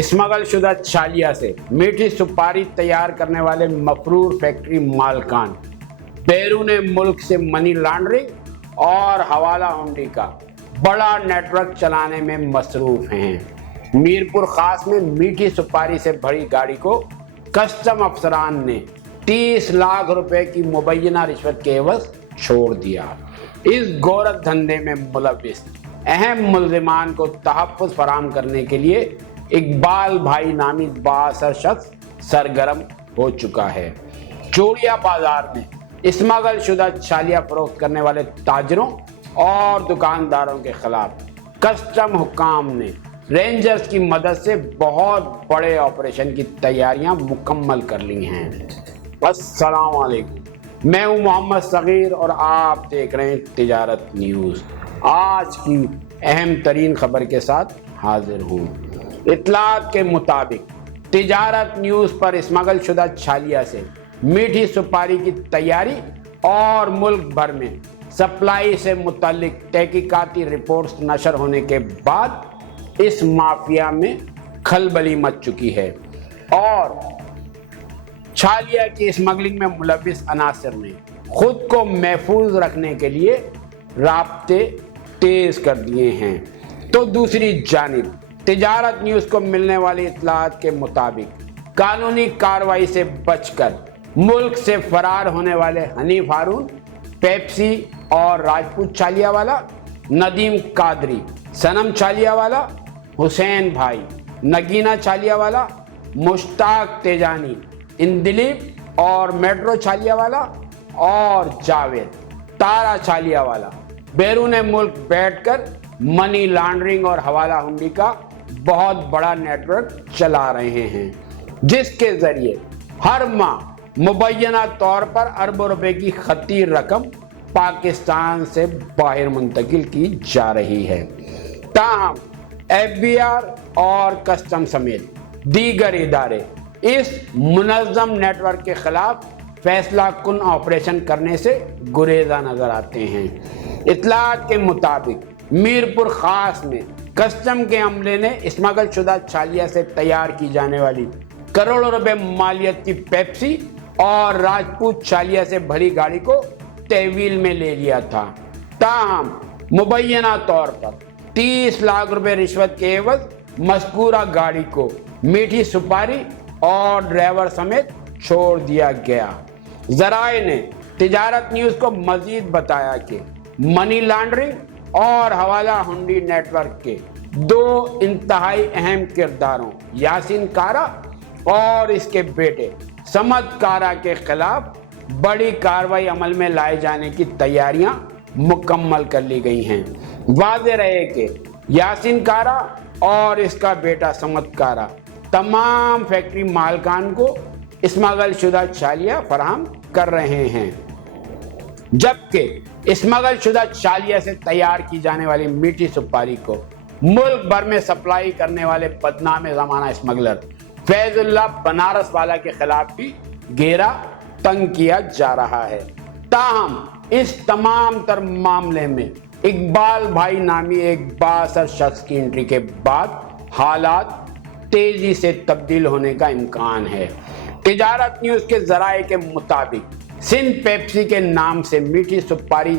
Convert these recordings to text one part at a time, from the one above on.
Smuggle शुदा छालिया से मीठी सुपारी तैयार करने वाले मफरूर फैक्ट्री मालकान बैरून मुल्क से मनी लॉन्ड्रिंग और हवाला हुंडी का बड़ा नेटवर्क चलाने में मसरूफ हैं। मीरपुर खास में मीठी सुपारी से भरी गाड़ी को कस्टम अफसरान ने 30 लाख रुपए की मुबैना रिश्वत के एवज छोड़ दिया। इस गोरख धंधे में मुलविस अहम मुल्जिमान को तहफ़्फ़ुज़ फराहम करने के लिए इकबाल भाई नामी बाअसर शख्स सरगर्म हो चुका है। चोरिया बाजार में स्मगल शुदा छालिया फरोख्त करने वाले ताजरों और दुकानदारों के खिलाफ कस्टम हुक्काम ने रेंजर्स की मदद से बहुत बड़े ऑपरेशन की तैयारियां मुकम्मल कर ली हैं। अस्सलाम वालेकुम, मैं हूं मोहम्मद सगीर और आप देख रहे हैं तिजारत न्यूज़। आज की अहम तरीन खबर के साथ हाजिर हूँ। इत्तलात के मुताबिक तिजारत न्यूज़ पर स्मगल शुदा छालिया से मीठी सुपारी की तैयारी और मुल्क भर में सप्लाई से मुतल्लिक तहकीकाती रिपोर्ट्स नशर होने के बाद इस माफिया में खलबली मच चुकी है और छालिया की स्मगलिंग में मुलविस अनासर ने खुद को महफूज रखने के लिए राब्ते तेज कर दिए हैं। तो दूसरी जानिब तिजारत न्यूज़ को मिलने वाली इत्तलात के मुताबिक कानूनी कार्रवाई से बचकर मुल्क से फरार होने वाले हनीफ हारून, पेप्सी और राजपूत छालियावाला, नदीम कादरी, सनम छालियावाला, हुसैन भाई, नगीना छालियावाला, मुश्ताक तेजानी, इंदिलीप और मेट्रो छालियावाला और जावेद तारा छालियावाला बैरून मुल्क बैठकर मनी लॉन्ड्रिंग और हवाला हुंडी का बहुत बड़ा नेटवर्क चला रहे हैं, जिसके जरिए हर माह मुबैना तौर पर अरबों रुपए की खतीर रकम पाकिस्तान से बाहर मुंतकिल की जा रही है। ताहम FBI और कस्टम समेत दीगर इदारे इस मुनज़्ज़म नेटवर्क के खिलाफ फैसला कुन ऑपरेशन करने से गुरेजा नजर आते हैं। इत्तलात के मुताबिक मीरपुर खास में कस्टम के अमले ने स्मगल शुदा छालिया से तैयार की जाने वाली करोड़ों रुपए मालियत की पेप्सी और राजपूत छालिया से भरी गाड़ी को तहवील में ले लिया था। ताहम मुबैना तौर पर 30 लाख रुपए रिश्वत के एवज मज़कूरा गाड़ी को मीठी सुपारी और ड्राइवर समेत छोड़ दिया गया। ज़राए ने तिजारत न्यूज़ को मजीद बताया कि मनी लॉन्ड्रिंग और हवाला हुंडी नेटवर्क के दो इंतहाई अहम किरदारों यासीन कारा और इसके बेटे समद कारा के खिलाफ बड़ी कार्रवाई अमल में लाए जाने की तैयारियां मुकम्मल कर ली गई हैं। वाज़ेह रहे कि यासीन कारा और इसका बेटा समद कारा तमाम फैक्ट्री मालकान को स्मगल शुदा छालिया फराहम कर रहे हैं, जबकि स्मगल शुदा छालिया से तैयार की जाने वाली मीठी सुपारी को मुल्क भर में सप्लाई करने वाले बदनाम ज़माना स्मगलर फैजुल्लाह बनारस वाला के खिलाफ भी घेरा तंग किया जा रहा है। ताहम इस तमाम तर मामले में इकबाल भाई नामी एक बाअसर शख्स की एंट्री के बाद हालात तेजी से तब्दील होने का इम्कान है। तिजारत न्यूज़ के ज़राए के मुताबिक सिंध पेप्सी के नाम से मीठी सुपारी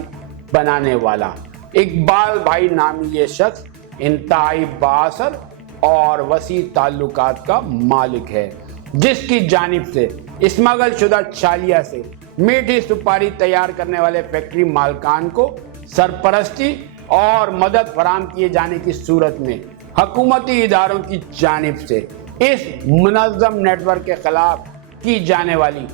बनाने वाला इकबाल भाई नामी ये शख्स इंतहाई बाअसर और वसी ताल्लुकात का मालिक है, जिसकी जानिब से स्मगल शुदा छालिया से मीठी सुपारी तैयार करने वाले फैक्ट्री मालकान को सरपरस्ती और मदद फराहम किए जाने की सूरत में हुकूमती इदारों की जानिब से इस मुनज़्ज़म नेटवर्क के खिलाफ की जाने वाली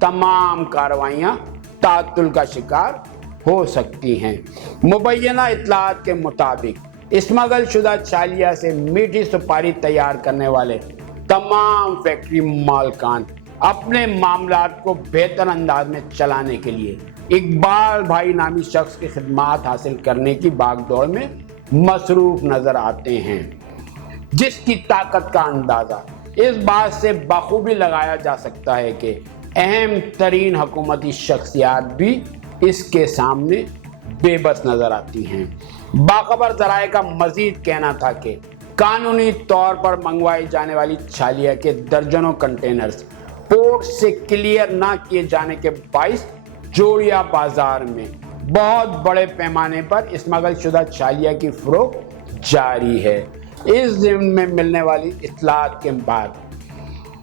तमाम कार्रवाइयाँ तातुल का शिकार हो सकती हैं। मुबैना इत्तलात के मुताबिक स्मगल शुदा छालिया से मीठी सुपारी तैयार करने वाले तमाम फैक्ट्री मालकान अपने मामलात को बेहतर अंदाज में चलाने के लिए इकबाल भाई नामी शख्स की खिदमात हासिल करने की भागदौड़ में मसरूफ नजर आते हैं, जिसकी ताकत का अंदाजा इस बात से बखूबी लगाया जा सकता है कि अहम तरीन हुकूमती शख्सियात भी इसके सामने बेबस नजर आती हैं। बाखबर ज़राए का मजीद कहना था कि कानूनी तौर पर मंगवाई जाने वाली छालिया के दर्जनों कंटेनर्स पोर्ट से क्लियर ना किए जाने के बाइस जोड़िया बाजार में बहुत बड़े पैमाने पर स्मगल शुदा छालिया की फरोख्त जारी है। इस ज़िम्न में मिलने वाली इत्तलात के बाद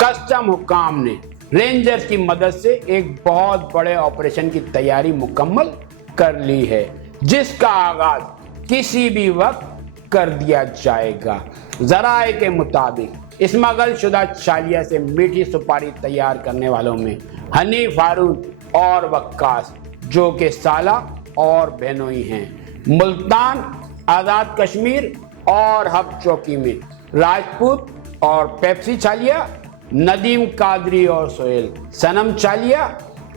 कस्टम हुकाम ने रेंजर्स की मदद से एक बहुत बड़े ऑपरेशन की तैयारी मुकम्मल कर ली है, जिसका आगाज किसी भी वक्त कर दिया जाएगा। ज़राए के मुताबिक स्मगल शुदा छालिया से मीठी सुपारी तैयार करने वालों में हनीफ हारून और वक्कास, जो कि साला और बहनोई हैं, मुल्तान, आज़ाद कश्मीर और हब चौकी में राजपूत और पेप्सी छालिया, नदीम कादरी और सोहेल, सनम छालिया,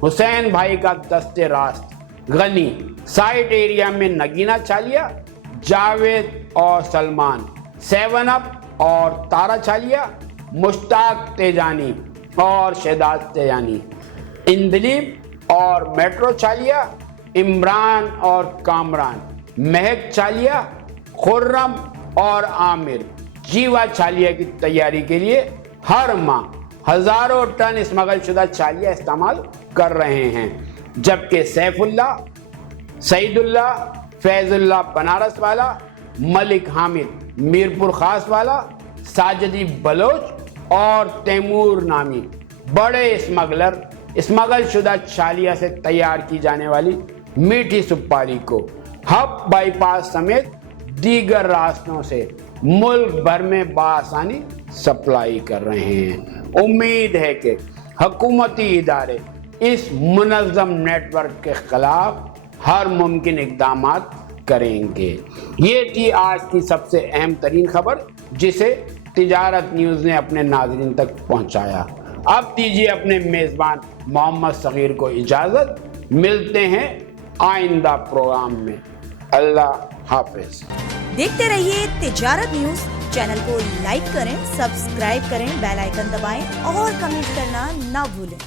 हुसैन भाई का दस्ते रास्त, गनी, साइड एरिया में नगीना छालिया, जावेद और सलमान, सेवन अप और तारा छालिया, मुश्ताक तेजानी और शहदाद तेजानी, इंदलीब और मेट्रो छालिया, इमरान और कामरान, महक छालिया, खुर्रम और आमिर जीवा छालिया की तैयारी के लिए हर माह हजारों टन स्मगल शुदा छालिया इस्तेमाल कर रहे हैं, जबकि सैफुल्ला, सईदुल्ला, फैजुल्ला बनारस वाला, मलिक हामिद मीरपुर खास वाला, साजिदी बलोच और तैमूर नामी बड़े स्मगलर स्मगल शुदा छालिया से तैयार की जाने वाली मीठी सुपारी को हब बाईपास समेत दीगर रास्तों से मुल्क भर में बासानी सप्लाई कर रहे हैं। उम्मीद है कि हुकूमती इदारे इस मुनज़्ज़म नेटवर्क के खिलाफ हर मुमकिन इक़दामात करेंगे। ये थी आज की सबसे अहम तरीन खबर, जिसे तिजारत न्यूज़ ने अपने नाज़रीन तक पहुंचाया। अब दीजिए अपने मेज़बान मोहम्मद सगीर को इजाज़त। मिलते हैं आइंदा प्रोग्राम में। अल्लाह हाफिज। देखते रहिए तिजारत न्यूज़। चैनल को लाइक करें, सब्सक्राइब करें, बेल आइकन दबाएं और कमेंट करना ना भूलें।